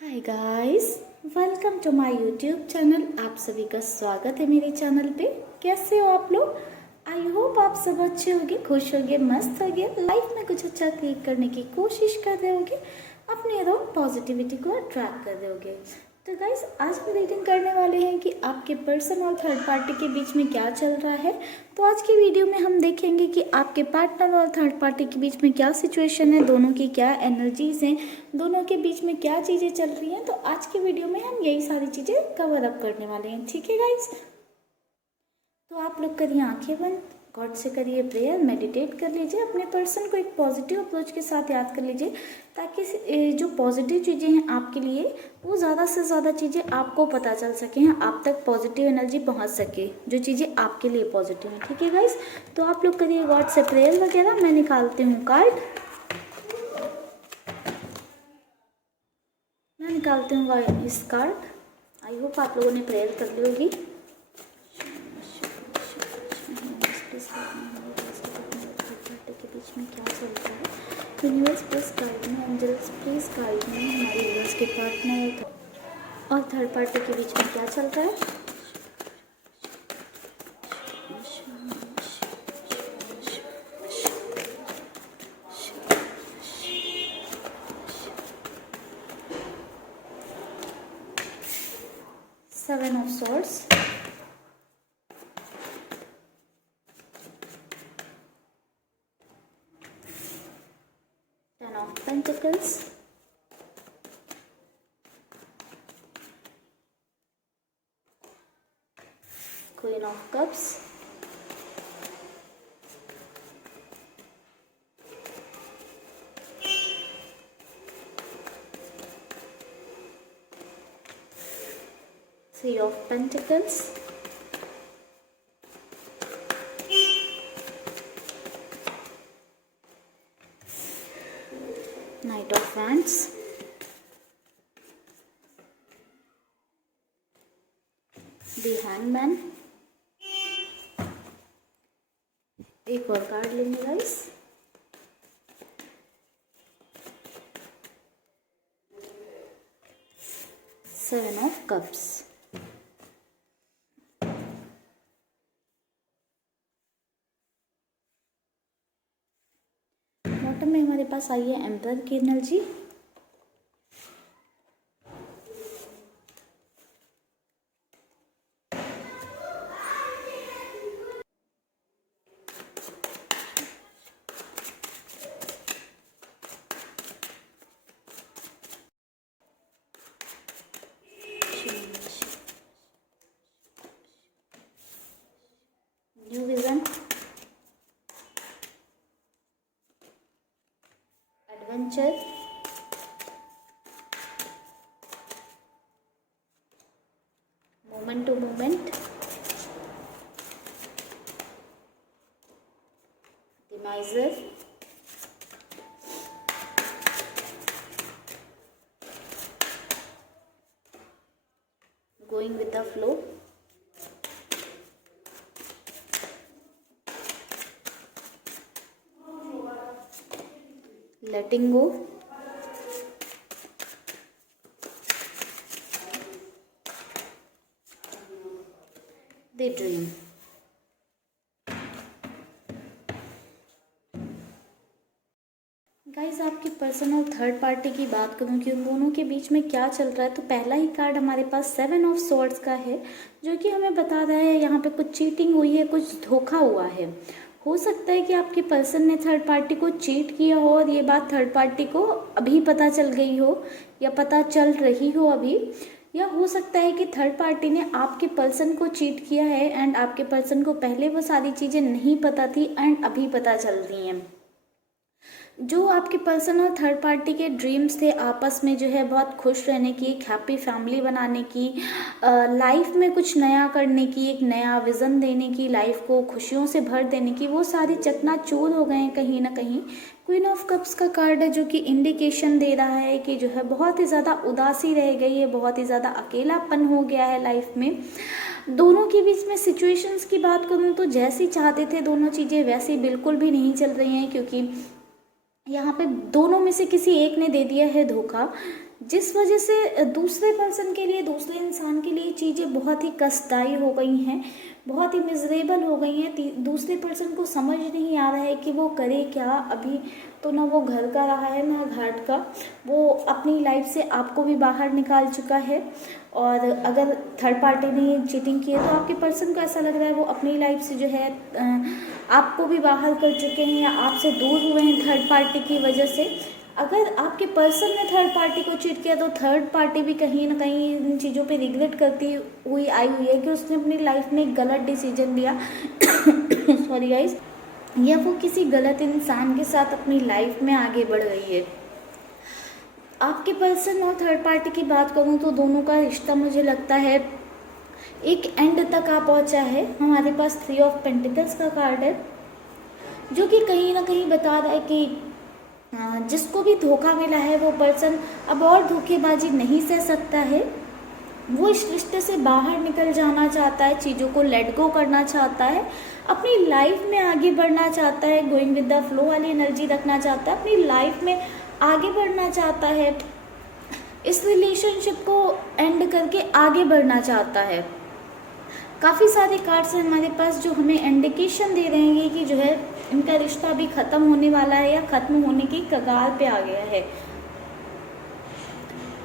Hi guys, welcome to my YouTube channel. आप सभी का स्वागत है मेरे चैनल पे। कैसे हो आप लोग? आई होप आप सब अच्छे होंगे, खुश होंगे, मस्त होंगे, लाइफ में कुछ अच्छा क्लिक करने की कोशिश कर रहे होंगे, अपने अराउंड पॉजिटिविटी को अट्रैक्ट कर रहे होंगे। तो गाइस, आज हम रीडिंग करने वाले हैं कि आपके पर्सन और थर्ड पार्टी के बीच में क्या चल रहा है। तो आज की वीडियो में हम देखेंगे कि आपके पार्टनर और थर्ड पार्टी के बीच में क्या सिचुएशन है, दोनों की क्या एनर्जीज हैं, दोनों के बीच में क्या चीज़ें चल रही हैं। तो आज की वीडियो में हम यही सारी चीज़ें कवर अप करने वाले हैं, ठीक है गाइस। तो आप लोग करिए आंखें बंद, गॉड से करिए प्रेयर, मेडिटेट कर लीजिए, अपने पर्सन को एक पॉजिटिव अप्रोच के साथ याद कर लीजिए, ताकि जो पॉजिटिव चीज़ें हैं आपके लिए, वो ज़्यादा से ज़्यादा चीज़ें आपको पता चल सकें, आप तक पॉजिटिव एनर्जी पहुंच सके, जो चीज़ें आपके लिए पॉजिटिव हैं, ठीक है गाइस। तो आप लोग करिए गॉड से प्रेयर वगैरह। मैं निकालती हूँ कार्ड, मैं निकालती हूँ इस कार्ड। आई होप आप लोगों ने प्रेयर कर ली होगी। के बीच में क्या चल रहा है, universe please guide me, angels please guide me, हमारे यूनिवर्स के पार्टनर और थर्ड पार्टी के बीच में क्या चल रहा है। Seven of swords, ten of pentacles, queen of cups, three of pentacles, knight of wands, the hangman. एक और कार्ड लेंगे guys, seven of cups. Bottom में हमारे पास आई है एम्परर की energy, new vision, adventure, moment to moment, the miser, going with the flow, letting go, the dream। Guys, आपकी पर्सन और थर्ड पार्टी की बात करूं कि उन दोनों के बीच में क्या चल रहा है, तो पहला ही कार्ड हमारे पास सेवन ऑफ सॉर्ड्स का है, जो कि हमें बता रहा है यहाँ पे कुछ चीटिंग हुई है, कुछ धोखा हुआ है। हो सकता है कि आपके पर्सन ने थर्ड पार्टी को चीट किया हो और ये बात थर्ड पार्टी को अभी पता चल गई हो या पता चल रही हो अभी, या हो सकता है कि थर्ड पार्टी ने आपके पर्सन को चीट किया है एंड आपके पर्सन को पहले वो सारी चीज़ें नहीं पता थी एंड अभी पता चल रही हैं। जो आपके पर्सन और थर्ड पार्टी के ड्रीम्स थे आपस में, जो है बहुत खुश रहने की, एक हैप्पी फैमिली बनाने की, लाइफ में कुछ नया करने की, एक नया विज़न देने की, लाइफ को खुशियों से भर देने की, वो सारे चकनाचूर हो गए हैं कहीं ना कहीं। क्वीन ऑफ कप्स का कार्ड है, जो कि इंडिकेशन दे रहा है कि जो है बहुत ही ज़्यादा उदासी रह गई है, बहुत ही ज़्यादा अकेलापन हो गया है लाइफ में। दोनों के बीच में सिचुएशंस की बात करूँ तो जैसी चाहते थे दोनों चीज़ें वैसी बिल्कुल भी नहीं चल रही हैं, क्योंकि यहाँ पे दोनों में से किसी एक ने दे दिया है धोखा। जिस वजह से दूसरे पर्सन के लिए, दूसरे इंसान के लिए चीज़ें बहुत ही कष्टदायी हो गई हैं, बहुत ही मिजरेबल हो गई हैं। दूसरे पर्सन को समझ नहीं आ रहा है कि वो करे क्या। अभी तो ना वो घर का रहा है ना घाट का, वो अपनी लाइफ से आपको भी बाहर निकाल चुका है। और अगर थर्ड पार्टी ने चीटिंग की है तो आपके पर्सन को ऐसा लग रहा है वो अपनी लाइफ से जो है आपको भी बाहर कर चुके हैं या आपसे दूर हुए हैं थर्ड पार्टी की वजह से। अगर आपके पर्सन ने थर्ड पार्टी को चीट किया तो थर्ड पार्टी भी कहीं ना कहीं इन चीज़ों पे रिग्रेट करती हुई आई हुई है कि उसने अपनी लाइफ में एक गलत डिसीजन लिया सॉरी गाइस, या वो किसी गलत इंसान के साथ अपनी लाइफ में आगे बढ़ रही है। आपके पर्सन और थर्ड पार्टी की बात करूँ तो दोनों का रिश्ता मुझे लगता है एक एंड तक आ पहुँचा है। हमारे पास 3 ऑफ पेंटिकल्स का कार्ड है जो कि कहीं ना कहीं बता रहा है कि जिसको भी धोखा मिला है वो पर्सन अब और धोखेबाजी नहीं सह सकता है। वो इस रिश्ते से बाहर निकल जाना चाहता है, चीज़ों को लेट गो करना चाहता है, अपनी लाइफ में आगे बढ़ना चाहता है, गोइंग विद द फ्लो वाली एनर्जी रखना चाहता है, अपनी लाइफ में आगे बढ़ना चाहता है, इस रिलेशनशिप को एंड करके आगे बढ़ना चाहता है। काफ़ी सारे कार्ड्स हैं हमारे पास जो हमें इंडिकेशन दे रहे हैं कि जो है इनका रिश्ता भी ख़त्म होने वाला है या ख़त्म होने की कगार पे आ गया है।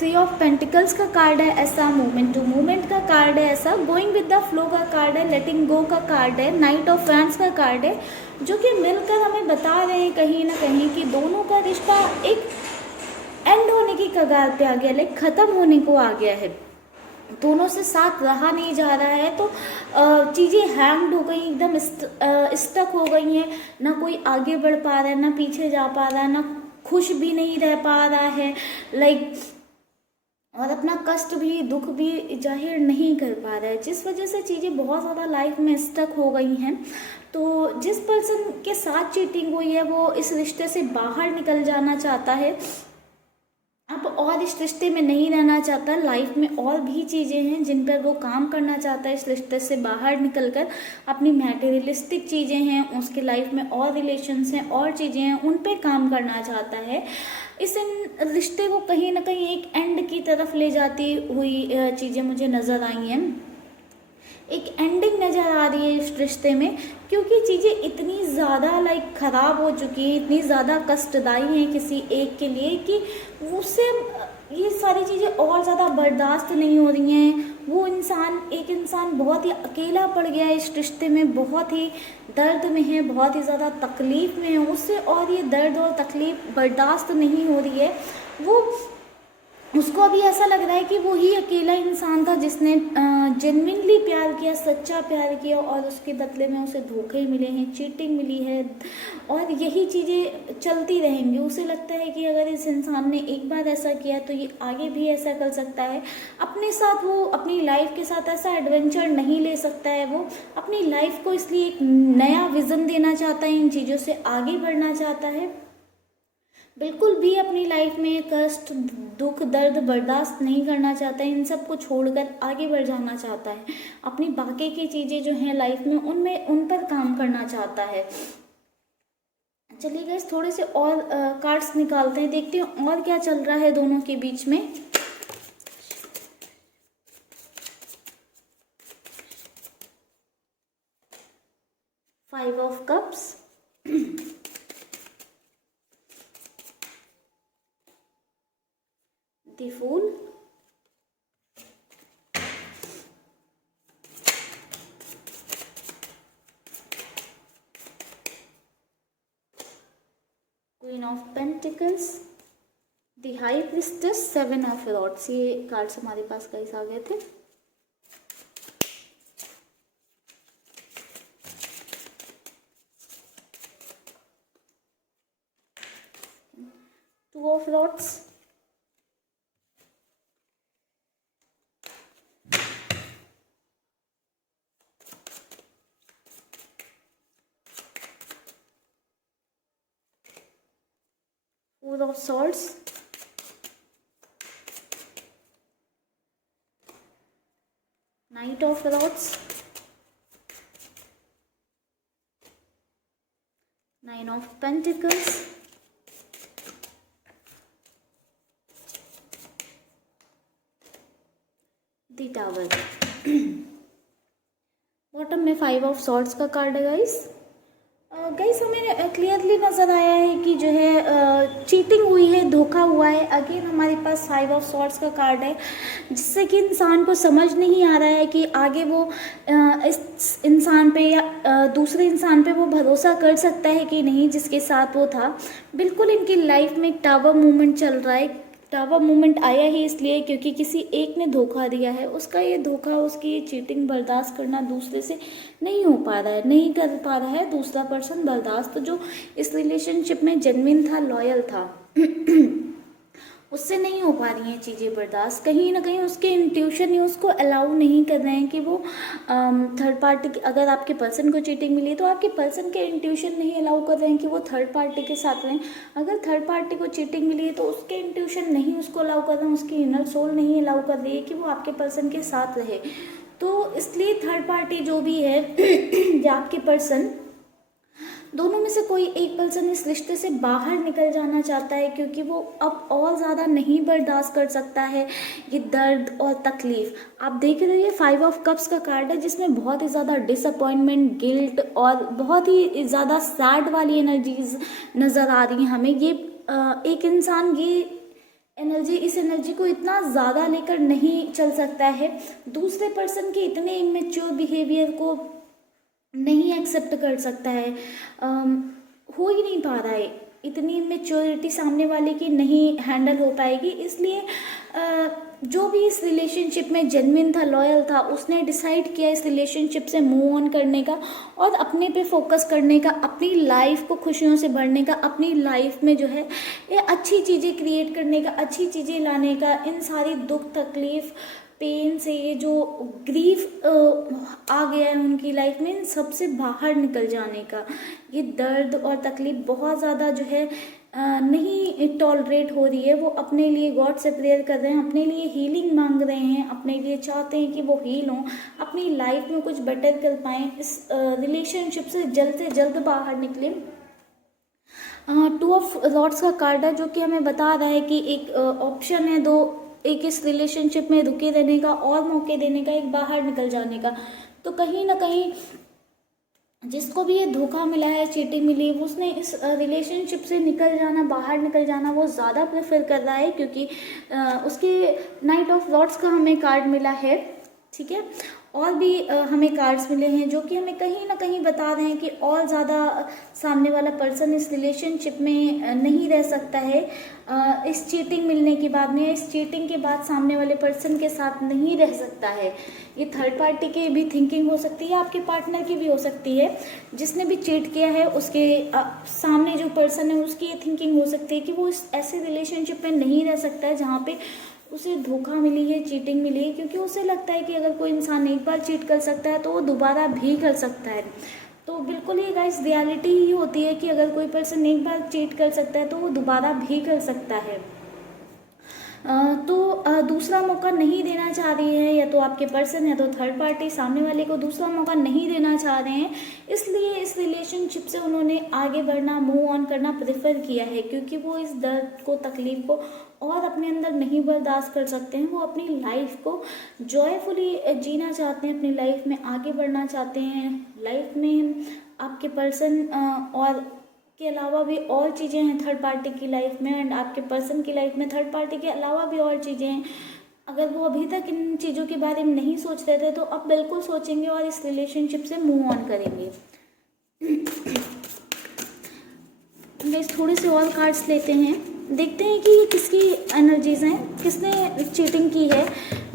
3 ऑफ पेंटिकल्स का कार्ड है ऐसा, मूवमेंट टू मूवमेंट का कार्ड है ऐसा, गोइंग विद द फ्लो का कार्ड है, लेटिंग गो का कार्ड है, नाइट ऑफ वैंड्स का कार्ड है, जो कि मिलकर हमें बता रहे हैं कहीं ना कहीं कि दोनों का रिश्ता एक एंड होने की कगार पे आ गया, लाइक ख़त्म होने को आ गया है। दोनों से साथ रहा नहीं जा रहा है तो चीज़ें हैंग्ड हो गई, एकदम स्टक हो गई हैं, ना कोई आगे बढ़ पा रहा है, ना पीछे जा पा रहा है, ना खुश भी नहीं रह पा रहा है, लाइक और अपना कष्ट भी, दुख भी जाहिर नहीं कर पा रहा है, जिस वजह से चीज़ें बहुत ज़्यादा लाइफ में स्टक हो गई हैं। तो जिस पर्सन के साथ चीटिंग हुई है वो इस रिश्ते से बाहर निकल जाना चाहता है, अब और इस रिश्ते में नहीं रहना चाहता। लाइफ में और भी चीज़ें हैं जिन पर वो काम करना चाहता है, इस रिश्ते से बाहर निकलकर अपनी मैटेरियलिस्टिक चीज़ें हैं, उसके लाइफ में और रिलेशंस हैं और चीज़ें हैं, उन पे काम करना चाहता है। इस रिश्ते को कहीं ना कहीं एक एंड की तरफ ले जाती हुई चीज़ें मुझे नज़र आई हैं, एक एंडिंग नज़र आ रही है इस रिश्ते में, क्योंकि चीज़ें इतनी ज़्यादा लाइक ख़राब हो चुकी हैं, इतनी ज़्यादा कष्टदायी हैं किसी एक के लिए कि उससे ये सारी चीज़ें और ज़्यादा बर्दाश्त नहीं हो रही हैं। वो इंसान, एक इंसान बहुत ही अकेला पड़ गया है इस रिश्ते में, बहुत ही दर्द में है, बहुत ही ज़्यादा तकलीफ़ में है, उससे और ये दर्द और तकलीफ़ बर्दाश्त नहीं हो रही है। वो उसको अभी ऐसा लग रहा है कि वो ही अकेला इंसान था जिसने जेन्युइनली प्यार किया, सच्चा प्यार किया, और उसके बदले में उसे धोखे मिले हैं, चीटिंग मिली है, और यही चीज़ें चलती रहेंगी। उसे लगता है कि अगर इस इंसान ने एक बार ऐसा किया तो ये आगे भी ऐसा कर सकता है। अपने साथ वो अपनी लाइफ के साथ ऐसा एडवेंचर नहीं ले सकता है, वो अपनी लाइफ को इसलिए एक नया विज़न देना चाहता है, इन चीज़ों से आगे बढ़ना चाहता है, बिल्कुल भी अपनी लाइफ में कष्ट, दुख, दर्द बर्दाश्त नहीं करना चाहता है, इन सब को छोड़कर आगे बढ़ जाना चाहता है, अपनी बाकी की चीज़ें जो हैं लाइफ में उनमें उन पर काम करना चाहता है। चलिए गाइस थोड़े से और कार्ड्स निकालते हैं, देखते हैं और क्या चल रहा है दोनों के बीच में। Five of cups, the Fool, Queen of Pentacles, the High Priestess, 7 of Swords। ये कार्ड्स हमारे पास कैसे आ गए थे। Two of Swords, Four of Swords, Knight of Swords, Nine of Pentacles, the tower. Bottom में 5 ऑफ सॉर्ड्स का card है guys. Guys हमें clearly नज़र आया है कि जो है चीटिंग हुई है, धोखा हुआ है। अगेन हमारे पास 5 ऑफ सॉर्ड्स का कार्ड है, जिससे कि इंसान को समझ नहीं आ रहा है कि आगे वो इस इंसान पे या दूसरे इंसान पे वो भरोसा कर सकता है कि नहीं जिसके साथ वो था। बिल्कुल इनकी लाइफ में एक टावर मूवमेंट चल रहा है। टावर मूवमेंट आया ही इसलिए क्योंकि किसी एक ने धोखा दिया है। उसका ये धोखा, उसकी ये चीटिंग बर्दाश्त करना दूसरे से नहीं हो पा रहा है, नहीं कर पा रहा है दूसरा पर्सन बर्दाश्त, जो इस रिलेशनशिप में जेन्युइन था, लॉयल था, उससे नहीं हो पा रही हैं चीज़ें बर्दाश्त। कहीं ना कहीं उसके इंट्यूशन ही उसको अलाउ नहीं कर रहे हैं कि वो थर्ड पार्टी, अगर आपके पर्सन को चीटिंग मिली तो आपके पर्सन के इंट्यूशन नहीं अलाउ कर रहे हैं कि वो थर्ड पार्टी के साथ रहें। अगर थर्ड पार्टी को चीटिंग मिली है तो उसके इंट्यूशन नहीं उसको अलाउ कर रहे हैं, उसकी इनर सोल नहीं अलाउ कर रही है कि वो आपके पर्सन के साथ रहे। तो इसलिए थर्ड पार्टी जो भी है या आपके पर्सन, दोनों में से कोई एक पर्सन इस रिश्ते से बाहर निकल जाना चाहता है, क्योंकि वो अब और ज़्यादा नहीं बर्दाश्त कर सकता है ये दर्द और तकलीफ़। आप देख रहे हैं 5 ऑफ कप्स का कार्ड है, जिसमें बहुत ही ज़्यादा डिसअपॉइंटमेंट, गिल्ट और बहुत ही ज़्यादा सैड वाली एनर्जीज नज़र आ रही हैं हमें। ये एक इंसान इस एनर्जी को इतना ज़्यादा लेकर नहीं चल सकता है, दूसरे पर्सन के इतने इमेच्योर बिहेवियर को नहीं एक्सेप्ट कर सकता है। हो ही नहीं पा रहा है, इतनी मेच्योरिटी सामने वाले की नहीं हैंडल हो पाएगी। इसलिए जो भी इस रिलेशनशिप में जेन्युइन था, लॉयल था, उसने डिसाइड किया इस रिलेशनशिप से मूव ऑन करने का और अपने पे फोकस करने का, अपनी लाइफ को खुशियों से भरने का, अपनी लाइफ में जो है ये अच्छी चीज़ें क्रिएट करने का, अच्छी चीज़ें लाने का, इन सारी दुख तकलीफ़ पेन से, ये जो ग्रीफ आ गया है उनकी लाइफ में, इन सबसे बाहर निकल जाने का। ये दर्द और तकलीफ बहुत ज़्यादा जो है नहीं टॉलरेट हो रही है। वो अपने लिए गॉड से प्रेयर कर रहे हैं, अपने लिए हीलिंग मांग रहे हैं, अपने लिए चाहते हैं कि वो हील हों, अपनी लाइफ में कुछ बेटर कर पाएँ, इस रिलेशनशिप से जल्द बाहर निकलें। 2 ऑफ रॉड्स का कार्ड है, जो कि हमें बता रहा है कि एक ऑप्शन है, एक इस रिलेशनशिप में रुके रहने का और मौके देने का, एक बाहर निकल जाने का। तो कहीं ना कहीं जिसको भी ये धोखा मिला है, चीटिंग मिली, उसने इस रिलेशनशिप से निकल जाना, बाहर निकल जाना वो ज़्यादा प्रेफर कर रहा है, क्योंकि उसके नाइट ऑफ रॉड्स का हमें कार्ड मिला है। ठीक है, और भी हमें कार्ड्स मिले हैं जो कि हमें कहीं ना कहीं बता रहे हैं कि और ज़्यादा सामने वाला पर्सन इस रिलेशनशिप में नहीं रह सकता है इस चीटिंग मिलने के बाद में, इस चीटिंग के बाद सामने वाले पर्सन के साथ नहीं रह सकता है। ये थर्ड पार्टी की भी थिंकिंग हो सकती है, आपके पार्टनर की भी हो सकती है, जिसने भी चीट किया है उसके सामने जो पर्सन है उसकी ये थिंकिंग हो सकती है कि वो इस ऐसे रिलेशनशिप में नहीं रह सकता है जहाँ पे उसे धोखा मिली है, चीटिंग मिली है, क्योंकि उसे लगता है कि अगर कोई इंसान एक बार चीट कर सकता है तो वो दोबारा भी कर सकता है। तो बिल्कुल ये गाइस रियलिटी ही होती है कि अगर कोई पर्सन एक बार चीट कर सकता है तो वो दोबारा भी कर सकता है। दूसरा मौका नहीं देना चाह रही है, या तो आपके पर्सन या तो थर्ड पार्टी सामने वाले को दूसरा मौका नहीं देना चाह रहे हैं, इसलिए इस रिलेशनशिप से उन्होंने आगे बढ़ना, मूव ऑन करना प्रेफर किया है, क्योंकि वो इस दर्द को, तकलीफ को और अपने अंदर नहीं बर्दाश्त कर सकते हैं। वो अपनी लाइफ को जॉयफुली जीना चाहते हैं, अपनी लाइफ में आगे बढ़ना चाहते हैं। लाइफ में आपके पर्सन और के अलावा भी और चीज़ें हैं थर्ड पार्टी की लाइफ में, एंड आपके पर्सन की लाइफ में थर्ड पार्टी के अलावा भी और चीज़ें हैं। अगर वो अभी तक इन चीज़ों के बारे में नहीं सोच रहे थे तो अब बिल्कुल सोचेंगे और इस रिलेशनशिप से मूव ऑन करेंगे। गाइस थोड़े से और कार्ड्स लेते हैं, देखते हैं कि ये किसकी एनर्जीज हैं, किसने चीटिंग की है।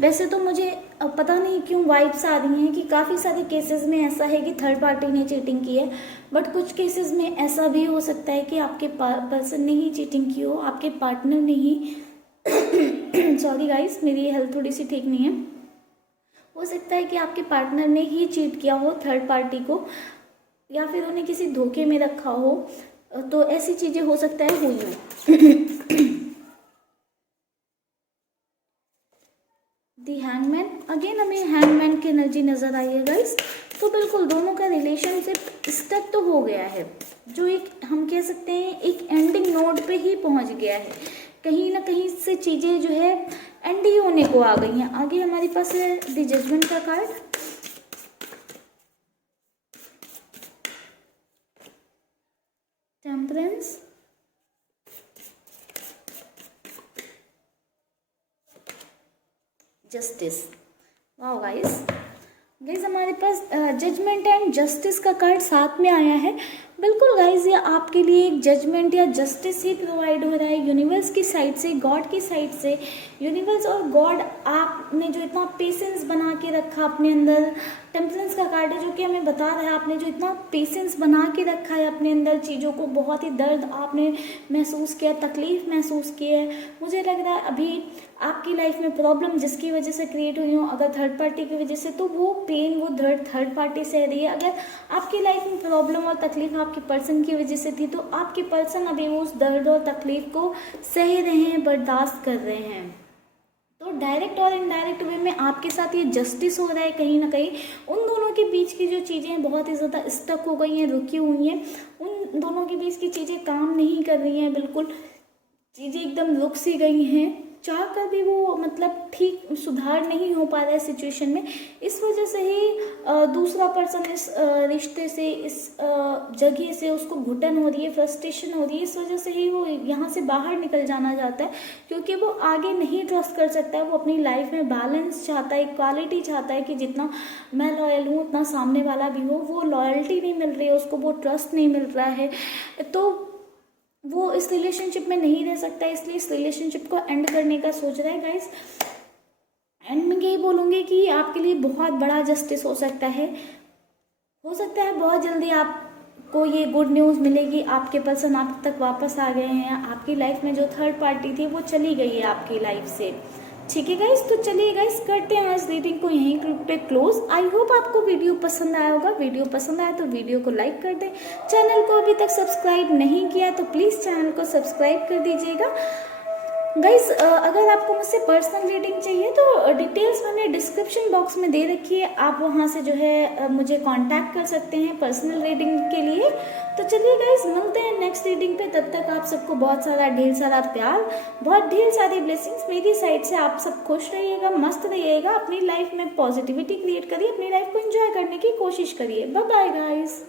वैसे तो मुझे पता नहीं क्यों वाइब्स आ रही हैं कि काफ़ी सारे केसेस में ऐसा है कि थर्ड पार्टी ने चीटिंग की है, बट कुछ केसेस में ऐसा भी हो सकता है कि आपके पर्सन ने ही चीटिंग की हो, आपके पार्टनर ने ही सॉरी गाइस, मेरी हेल्थ थोड़ी सी ठीक नहीं है। हो सकता है कि आपके पार्टनर ने ही चीट किया हो थर्ड पार्टी को, या फिर उन्हें किसी धोखे में रखा हो, तो ऐसी चीज़ें हो सकता है हुई हो। दी हैंगमैन, अगेन हमें हैंगमैन की एनर्जी नज़र आई है गाइस। तो बिल्कुल दोनों का रिलेशनशिप स्टक तो हो गया है, जो एक हम कह सकते हैं एक एंडिंग नोट पे ही पहुंच गया है। कहीं ना कहीं से चीज़ें जो है एंड ही होने होने को आ गई हैं। आगे हमारे पास है द जजमेंट का कार्ड। Temperance, justice. वाह गाइस, हमारे पास जजमेंट एंड जस्टिस का कार्ड साथ में आया है। बिल्कुल गाइज, ये आपके लिए एक जजमेंट या जस्टिस ही प्रोवाइड हो रहा है यूनिवर्स की साइड से, गॉड की साइड से। यूनिवर्स और गॉड, आपने जो इतना पेशेंस बना के रखा अपने अंदर, टेम्परेंस का कार्ड है जो कि हमें बता रहा है आपने जो इतना पेशेंस बना के रखा है अपने अंदर चीज़ों को, बहुत ही दर्द आपने महसूस किया, तकलीफ महसूस की है। मुझे लग रहा है अभी आपकी लाइफ में प्रॉब्लम जिसकी वजह से क्रिएट हुई हो, अगर थर्ड पार्टी की वजह से, तो वो पेन, वो दर्द थर्ड पार्टी सह रही है। अगर आपकी लाइफ में प्रॉब्लम और तकलीफ आपके पर्सन की वजह से थी, तो आपके पर्सन अभी वो उस दर्द और तकलीफ को सह रहे हैं, बर्दाश्त कर रहे हैं। तो डायरेक्ट और इनडायरेक्ट वे में आपके साथ ये जस्टिस हो रहा है। कहीं ना कहीं उन दोनों के बीच की जो चीज़ें हैं बहुत ही ज़्यादा स्टक हो गई हैं, रुकी हुई हैं। उन दोनों के बीच की चीज़ें काम नहीं कर रही हैं, बिल्कुल चीज़ें एकदम रुक सी गई हैं। चाह कर भी वो मतलब ठीक सुधार नहीं हो पा रहा है सिचुएशन में। इस वजह से ही दूसरा पर्सन इस रिश्ते से, इस जगह से उसको घुटन हो रही है, फ्रस्ट्रेशन हो रही है। इस वजह से ही वो यहाँ से बाहर निकल जाना चाहता है, क्योंकि वो आगे नहीं ट्रस्ट कर सकता है। वो अपनी लाइफ में बैलेंस चाहता है, इक्वालिटी चाहता है कि जितना मैं लॉयल हूँ उतना सामने वाला भी हो। वो लॉयल्टी नहीं मिल रही है उसको, वो ट्रस्ट नहीं मिल रहा है, तो वो इस रिलेशनशिप में नहीं रह सकता, इसलिए इस रिलेशनशिप को एंड करने का सोच रहा है गाइस। एंड में यही बोलूँगी कि आपके लिए बहुत बड़ा जस्टिस हो सकता है बहुत जल्दी आपको ये गुड न्यूज़ मिलेगी। आपके पर्सन आप तक वापस आ गए हैं। आपकी लाइफ में जो थर्ड पार्टी थी वो चली गई है आपकी लाइफ से। ठीक है गाइस, तो चलिए गाइस करते हैं आज रीडिंग को यहीं पे क्लोज। आई होप आपको वीडियो पसंद आया होगा। वीडियो पसंद आया तो वीडियो को लाइक कर दें। चैनल को अभी तक सब्सक्राइब नहीं किया तो प्लीज़ चैनल को सब्सक्राइब कर दीजिएगा। गाइस अगर आपको मुझसे पर्सनल रीडिंग चाहिए तो डिटेल्स मैंने डिस्क्रिप्शन बॉक्स में दे रखी है, आप वहां से जो है मुझे कांटेक्ट कर सकते हैं पर्सनल रीडिंग के लिए। तो चलिए गाइस मिलते हैं नेक्स्ट रीडिंग पे। तब तक आप सबको बहुत सारा ढेर सारा प्यार, बहुत ढेर सारी ब्लेसिंग्स मेरी साइड से। आप सब खुश रहिएगा, मस्त रहिएगा, अपनी लाइफ में पॉजिटिविटी क्रिएट करिए, अपनी लाइफ को एंजॉय करने की कोशिश करिए। Bye bye guys.